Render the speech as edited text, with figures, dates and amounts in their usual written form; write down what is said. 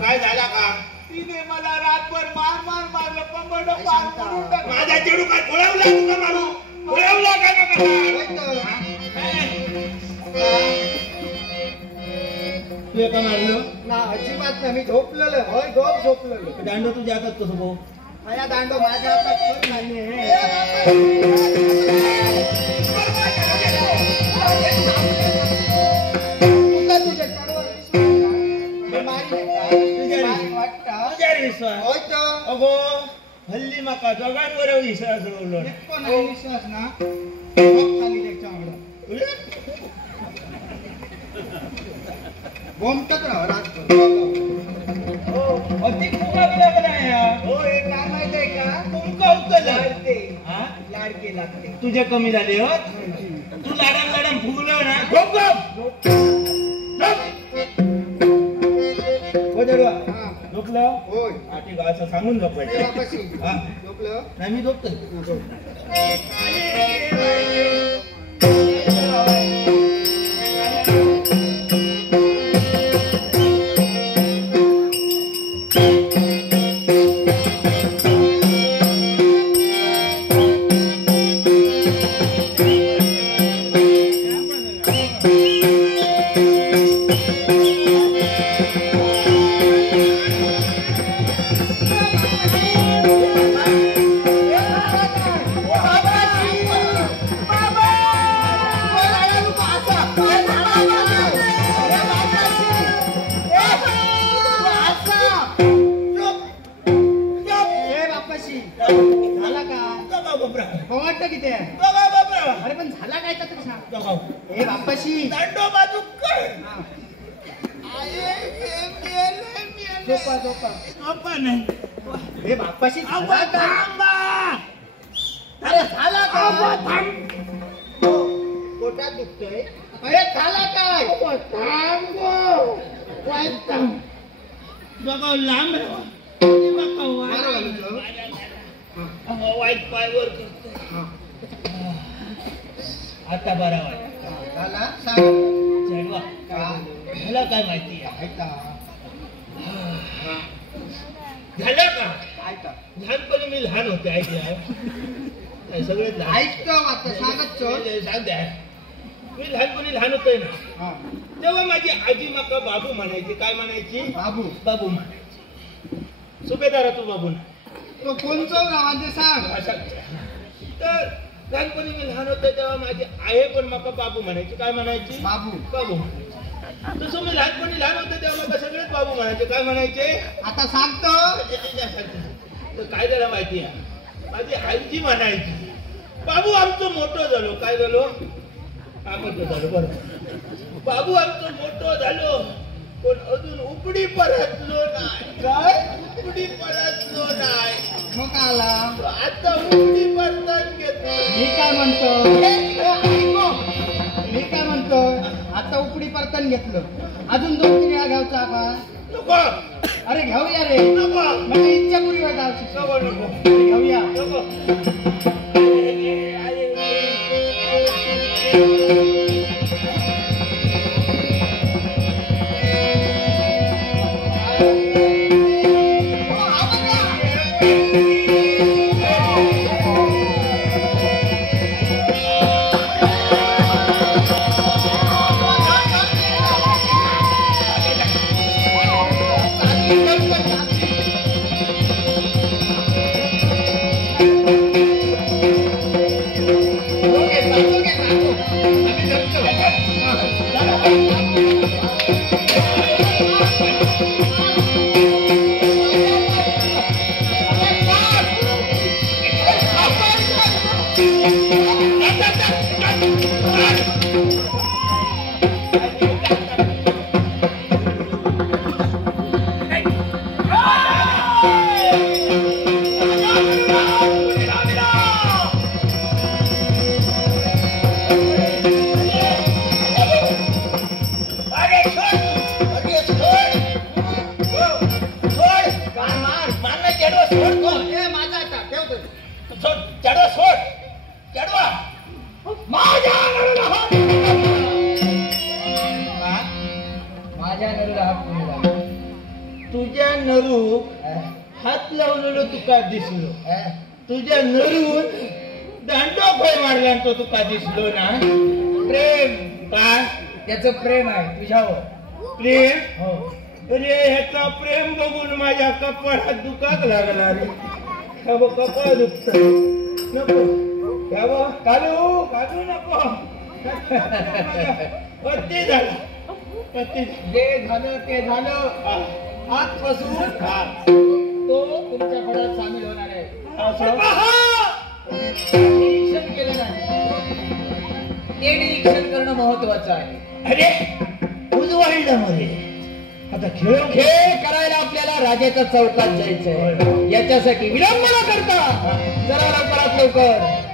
काय झाला का? तिने मला रातभर मार मार मारलं, कंबरड पार करून टाकलं. माझा चेडू काय बोलावला तुका मारू? बोलावला काय नका? तू एका मारलं ना अजिबात नाही, मी झोपलेलो होय, झोपलेलो. दांडो तुझ्या हातात कसं भाऊ? माझ्या दांडो माझ्या हातात नाहीये. अगो हल्ली माका जगांवर विश्वास उरलो विश्वास ना खाली त्याच्यावर बोमटत राहा अति फुगा हो हे काय माहित आहे का? तुमका लाडते लाडके लागते तुझे कमी झाले हो. तू लाडम लाडम फुगलो ना. झोपलं होय. ठीक आहे, असं सांगून झोपायचं. नाही मी झोपतोय. अरे पण झाला काय तर सांग. हे बापाशी दांडो बाजू कर. झोपा झोपा झोपा नाही. हे बापाशी थांबा. अरे झाला काय? पोटात दुखतोय. अरे झाला काय? जगाव लांब वाईट पायवर करतो. आता बरा वाईट झाला सांग. मला काय माहिती आहे झालं का? लहानपणी मी लहान होते. ऐकलं सगळे ऐकतो आता सांगत सांग द्या. मी लहानपणी लहान होतोय ना, तेव्हा माझी आजी माका बाबू म्हणायची. काय म्हणायची? बाबू बाबू म्हणायची. सुभेदारा तू बाबू ना. तो कोणचं गावाचे सांग. तर लहानपणी मी लहान होतो तेव्हा माझी आई पण माका बाबू म्हणायची. काय म्हणायची? बाबू बाबू. तसं मी लहानपणी लहान होतो तेव्हा माका सगळेच बाबू म्हणायचे. काय म्हणायचे? आता सांगतो. तर काय झालं माहिती आहे? माझी आजी म्हणायची बाबू आमचं मोठं झालो. काय झालो? मोठं झालो. बरोबर. बाबू आमचं मोठं झालो पण अजून उपडी परतलो नाही. काय? उपडी परतलो नाही. मग आला आता उपडी परतन घेतो. मी काय म्हणतो आता उपडी परतन घेतलं, अजून 2-3 वेळा घ्यायचा का? नको. अरे घेऊया रे. नको. म्हणजे इच्छा पुरी होता. नको. घेऊया. नको. तुझ्या नरू हात लावलेलो तुका दिसलो तुझ्या नरून दांडो खोय मारला तो तुका दिसलो ना प्रेम काय त्याचं प्रेम आहे तुझ्यावर प्रेम हो अरे ह्याचा प्रेम बघून माझ्या कपाळात दुखाक लागला रे कपाळ दुखत नको काढू काढू नको अति झाला जे झालं ते झालं आजपासून तो तुमच्या फळात सामील होणार आहे निरीक्षण केलं नाही ते निरीक्षण करणं महत्वाचं आहे अरे उजवाळलं मध्ये आता खेळ करायला आपल्याला राजाच्या चौकात जायचंय याच्यासाठी विलंब न करता जरा लवकरात लवकर